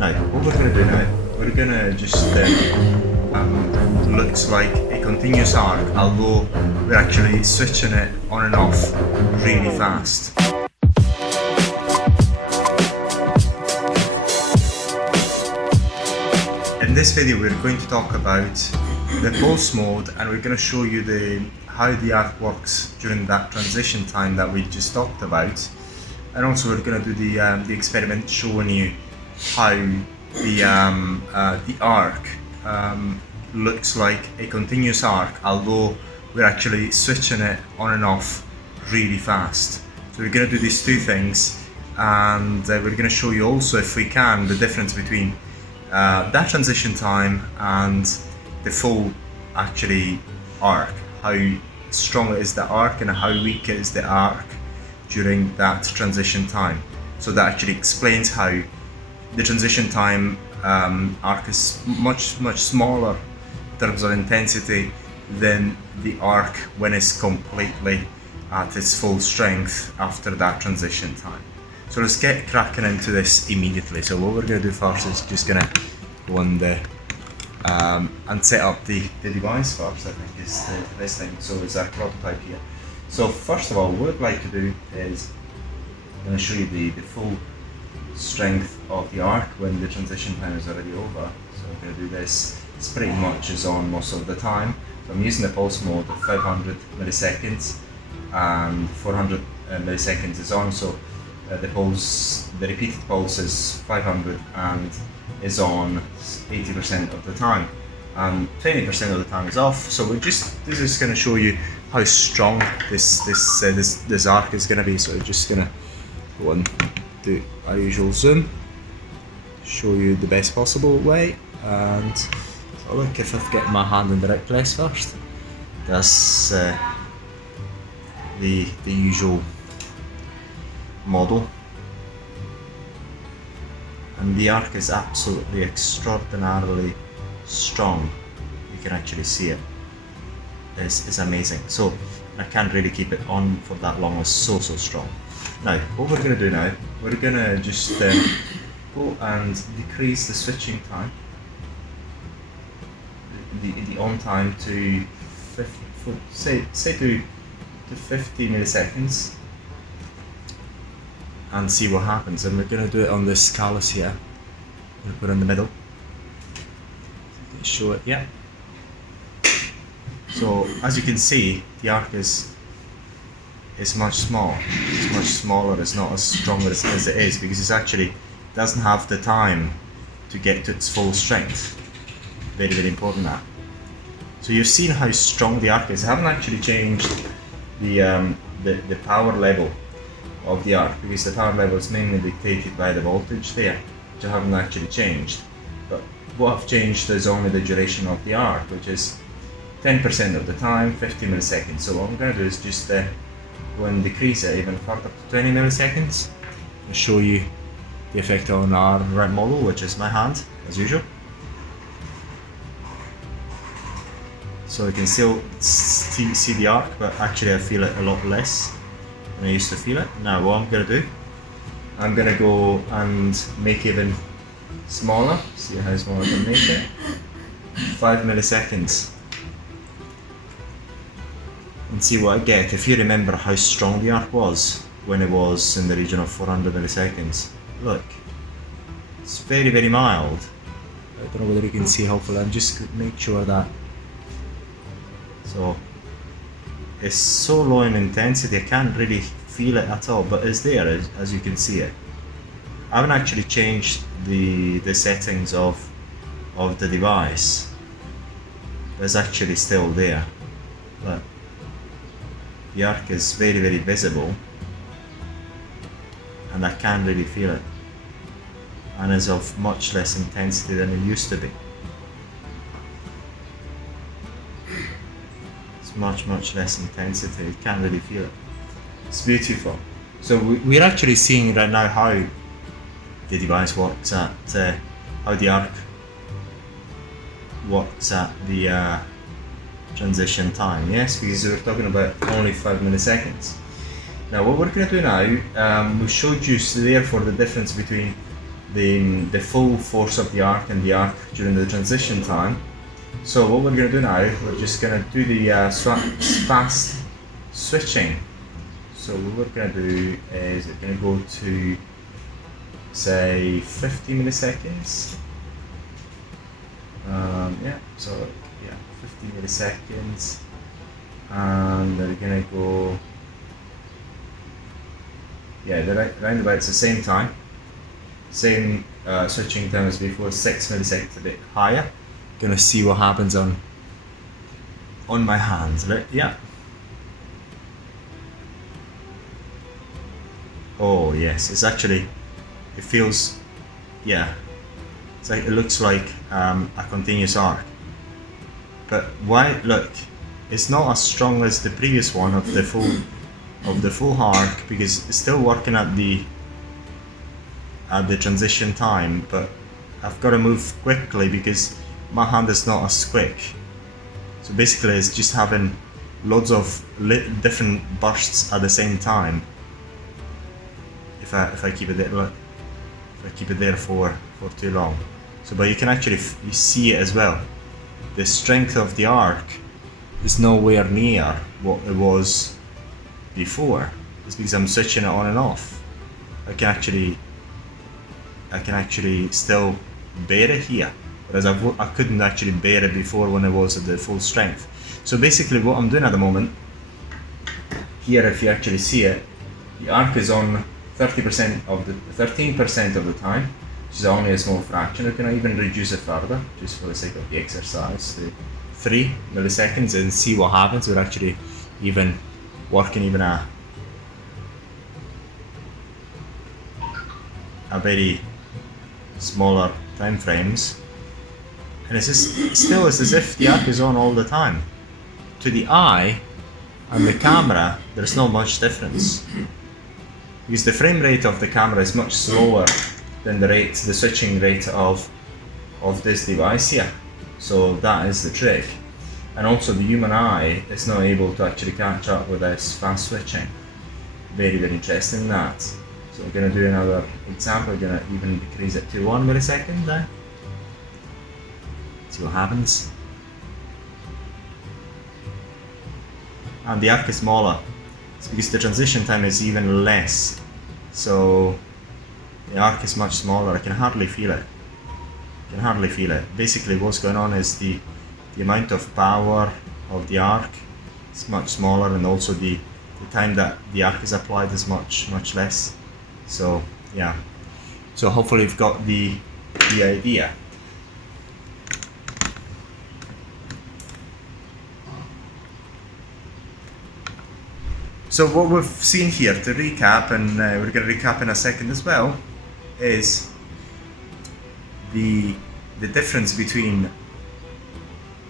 Now, what we're going to do now, we're going to just, looks like a continuous arc, although we're actually switching it on and off really fast. In this video we're going to talk about the pulse mode, and we're going to show you how the arc works during that transition time that we just talked about. And also we're going to do the experiment showing you how the arc looks like a continuous arc, although we're actually switching it on and off really fast. So we're going to do these two things, and we're going to show you also, if we can, the difference between that transition time and the full actually arc, how strong is the arc and how weak is the arc during that transition time. So that actually explains how the transition time arc is much smaller in terms of intensity than the arc when it's completely at its full strength after that transition time. So let's get cracking into this immediately. So what we're going to do first is just going to go on and set up the device first, I think is the best thing. So it's our prototype here. So first of all, what I'd like to do is I'm going to show you the full strength of the arc when the transition time is already over. So I'm going to do this. It's pretty much is on most of the time. So I'm using the pulse mode of 500 milliseconds and 400 milliseconds is on. So the repeated pulse is 500 and is on 80% of the time, and 20% of the time is off. So this is going to show you how strong this arc is going to be. So we're just going to go and do our usual zoom, show you the best possible way, and so look, if I get my hand in the right place first, that's the usual model, and the arc is absolutely extraordinarily strong. You can actually see it. It's amazing. So I can't really keep it on for that long. It's so strong. Now what we're going to do now, we're going to just go and decrease the switching time, the on time to 50, say to 50 milliseconds, and see what happens. And we're going to do it on this callus here. I'm going to put it in the middle. Show it, yeah. So as you can see, the arc is much small. It's much smaller. It's not as strong as it is, because it actually doesn't have the time to get to its full strength. Very important that. So you've seen how strong the arc is. I haven't actually changed the power level of the arc, because the power level is mainly dictated by the voltage there, which I haven't actually changed. But what I've changed is only the duration of the arc, which is 10% of the time, 50 milliseconds. So what I'm going to do is just go and decrease it even further to 20 milliseconds. I'll show you the effect on our red model, which is my hand, as usual. So you can still see the arc, but actually I feel it a lot less than I used to feel it. Now what I'm going to do, I'm going to go and make it even smaller. See how small I can make it. 5 milliseconds. And see what I get. If you remember how strong the arc was when it was in the region of 400 milliseconds. Look, it's very mild. I don't know whether you can see, hopefully. I'm just make sure that. So it's so low in intensity, I can't really feel it at all, but it's there as you can see it. I haven't actually changed the settings of the device. It's actually still there. Look, the arc is very visible, and I can't really feel it, and is of much less intensity than it used to be. It's much less intensity. You can't really feel it. It's beautiful. So we're actually seeing right now how the device works at how the arc works at the transition time. Yes, because we're talking about only 5 milliseconds. Now what we're going to do now, we showed you therefore the difference between the full force of the arc and the arc during the transition time. So what we're going to do now, we're just going to do the fast switching. So what we're going to do is we're going to go to, say, 50 milliseconds. Yeah, so yeah, 50 milliseconds, and we're going to go, yeah, they're around about the same time, same switching time as before, 6 milliseconds, a bit higher. Gonna see what happens on my hands, right? Yeah. Oh yes, it's actually, it feels, yeah, it's like, it looks like a continuous arc. But why? Look, it's not as strong as the previous one of the full arc, because it's still working at the transition time. But I've got to move quickly because my hand is not as quick. So basically, it's just having loads of different bursts at the same time. If I keep it there, look, if I keep it there for too long. So, but you can actually you see it as well. The strength of the arc is nowhere near what it was before. It's because I'm switching it on and off. I can actually still bear it here, whereas I couldn't actually bear it before when it was at the full strength. So basically, what I'm doing at the moment here, if you actually see it, the arc is on 13% of the time, which is only a small fraction. We can even reduce it further, just for the sake of the exercise, to 3 milliseconds, and see what happens. We're actually even working even a very smaller time frames, and it's still as if the arc is on all the time. To the eye and the camera, there's not much difference, because the frame rate of the camera is much slower than the switching rate of this device here. So that is the trick. And also the human eye is not able to actually catch up with this fast switching. Very, very interesting that. So we're going to do another example. We're going to even decrease it to 1 millisecond there. See what happens. And the arc is smaller. It's because the transition time is even less. So the arc is much smaller. I can hardly feel it. Basically, what's going on is the amount of power of the arc is much smaller, and also the time that the arc is applied is much less. So yeah. So hopefully you've got the idea. So what we've seen here, to recap, and we're going to recap in a second as well, is the difference between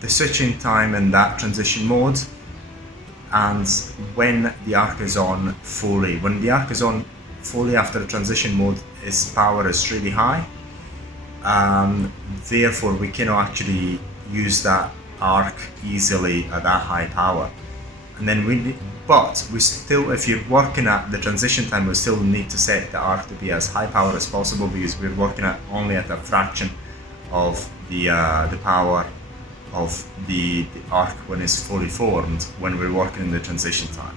the switching time and that transition mode, and when the arc is on fully. When the arc is on fully after the transition mode, its power is really high. Therefore, we cannot actually use that arc easily at that high power. And then but we still, if you're working at the transition time, we still need to set the arc to be as high power as possible, because we're working only at a fraction of the power of the arc when it's fully formed, when we're working in the transition time.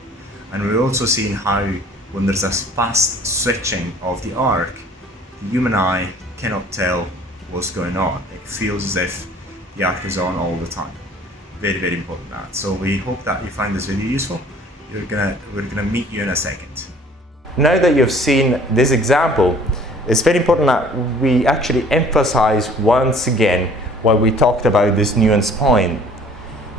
And we're also seeing how when there's a fast switching of the arc, the human eye cannot tell what's going on. It feels as if the arc is on all the time. Very, very important that. So we hope that you find this video useful. We're gonna meet you in a second. Now that you've seen this example, it's very important that we actually emphasize once again what we talked about, this nuance point.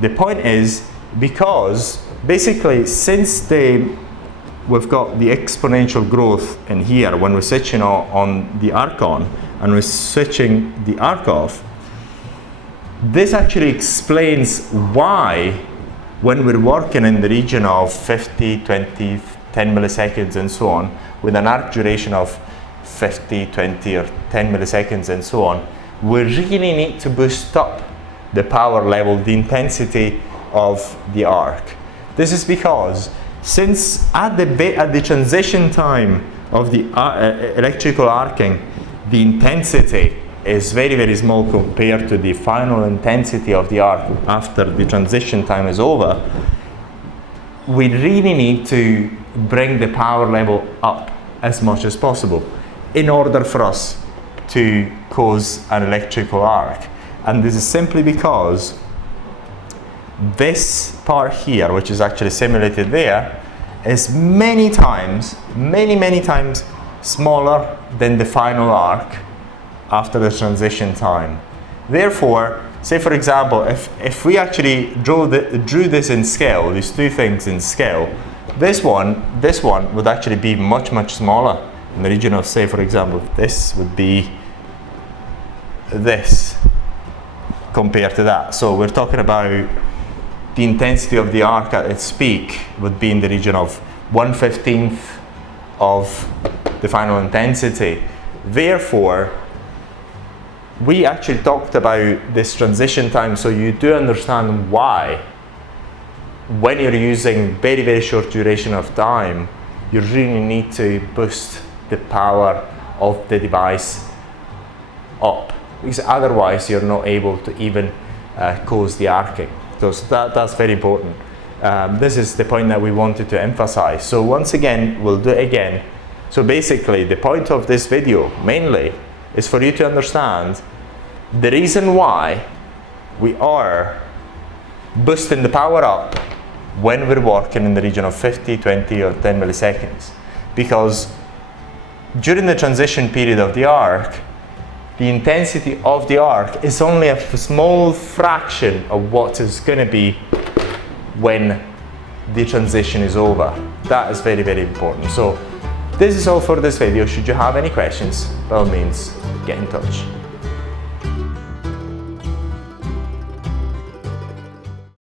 The point is, because basically since we've got the exponential growth in here when we're switching on the arc on and we're switching the arc off, this actually explains why when we're working in the region of 50, 20, 10 milliseconds and so on, with an arc duration of 50, 20 or 10 milliseconds and so on, we really need to boost up the power level, the intensity of the arc. This is because since at the transition time of the electrical arcing, the intensity is very, very small compared to the final intensity of the arc after the transition time is over, we really need to bring the power level up as much as possible in order for us to cause an electrical arc. And this is simply because this part here, which is actually simulated there, is many times smaller than the final arc after the transition time. Therefore, say for example, if we actually drew this in scale, these two things in scale, this one would actually be much smaller, in the region of, say for example, this would be this compared to that. So we're talking about the intensity of the arc at its peak would be in the region of 1/15 of the final intensity. Therefore, we actually talked about this transition time, so you do understand why when you're using very short duration of time, you really need to boost the power of the device up, because otherwise you're not able to even cause the arcing. So that's very important. This is the point that we wanted to emphasize. So once again, we'll do it again. So basically, the point of this video mainly is for you to understand the reason why we are boosting the power up when we're working in the region of 50, 20, or 10 milliseconds. Because during the transition period of the arc, the intensity of the arc is only a small fraction of what it's going to be when the transition is over. That is very important. So this is all for this video. Should you have any questions, by all means, get in touch.